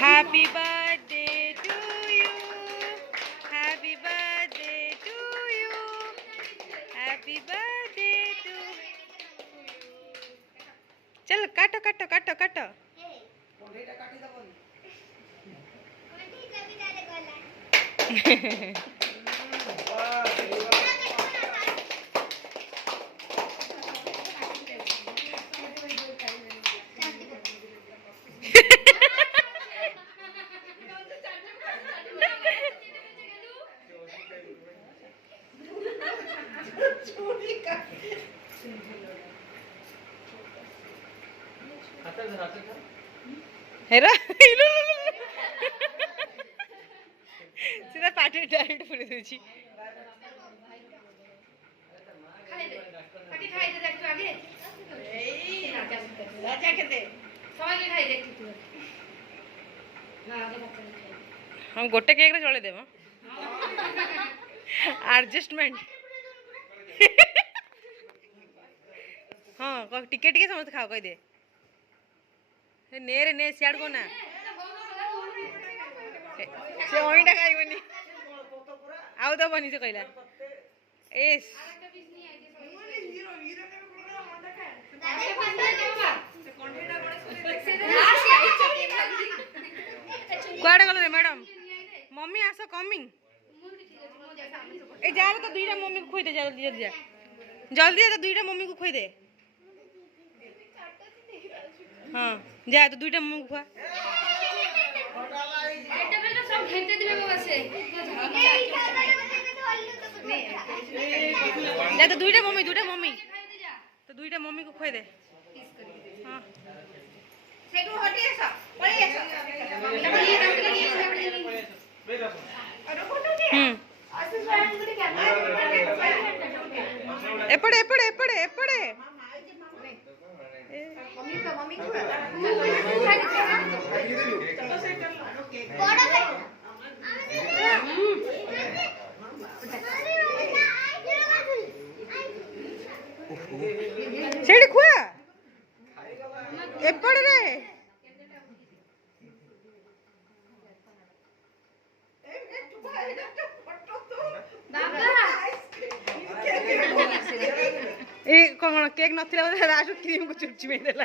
Happy birthday to you, happy birthday to you, happy birthday to. चल काटो काटो काटो काटो। हेरा सीधा पार्टी डायरेक्ट पूरी दूची। हम गोटे केक रे चले देव एडजस्टमेंट। हाँ टिके टिके समस्त खाओ कह दे ने रे ने सियाड़ को ना से ओइटा खाइबनी आउ दबनी से कहला एस कुआडे गले मैडम मम्मी आसो कमिंग ए जा तो दुईटा मम्मी को खोई दे जल्दी जल्दी जल्दी तो दुईटा मम्मी को खोई दे। हाँ जा तो दुईटा मम्मी को खुआ जा तो दुईटा मम्मी तो दुईटा मम्मी को खोई दे। हाँ एपड़े एपड़े एपड़े एपड़े सेड़ी खुआ एपड़े रे ए कौन केक नथिला राजू क्रीम को चुपची में देला।